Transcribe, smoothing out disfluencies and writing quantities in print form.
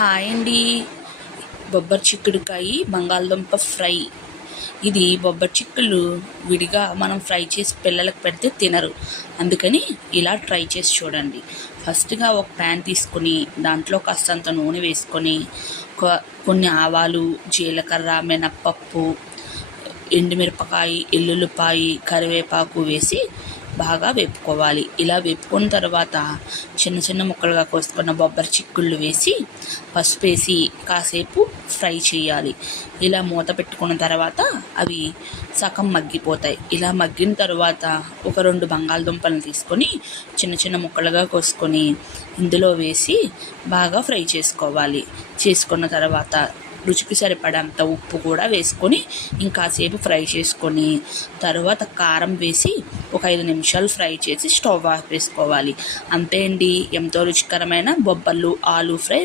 Hi అండి. బొబ్బరి చిక్కుడుకాయ బంగాళదుంప ఫ్రై. ఇది బొబ్బరి చిక్కుళ్ళు విడిగా మనం ఫ్రై చేసి పిల్లలకు పెడితే తినరు, అందుకని ఇలా ట్రై చేసి చూడండి. ఫస్ట్గా ఒక ప్యాన్ తీసుకొని దాంట్లో కాస్తంత నూనె వేసుకొని కొన్ని ఆవాలు, జీలకర్ర, మినప్పప్పు, ఎండుమిరపకాయ, ఎల్లుల్లిపాయ, కరివేపాకు వేసి బాగా వేపుకోవాలి. ఇలా వేపుకున్న తర్వాత చిన్న చిన్న ముక్కలుగా కోసుకున్న బొబ్బరి చిక్కుళ్ళు వేసి పసుపు వేసి కాసేపు ఫ్రై చేయాలి. ఇలా మూత పెట్టుకున్న తర్వాత అవి సగం మగ్గిపోతాయి. ఇలా మగ్గిన తర్వాత ఒక 2 బంగాళదుంపలను తీసుకొని చిన్న చిన్న ముక్కలుగా కోసుకొని ఇందులో వేసి బాగా ఫ్రై చేసుకోవాలి. చేసుకున్న తర్వాత రుచికి సరిపడంత ఉప్పు కూడా వేసుకొని ఇంకాసేపు ఫ్రై చేసుకొని తర్వాత కారం వేసి ఒక 5 నిమిషాలు ఫ్రై చేసి స్టవ్ ఆఫ్ వేసుకోవాలి. అంతే అండి, ఎంతో రుచికరమైన బొబ్బర్లు ఆలు ఫ్రై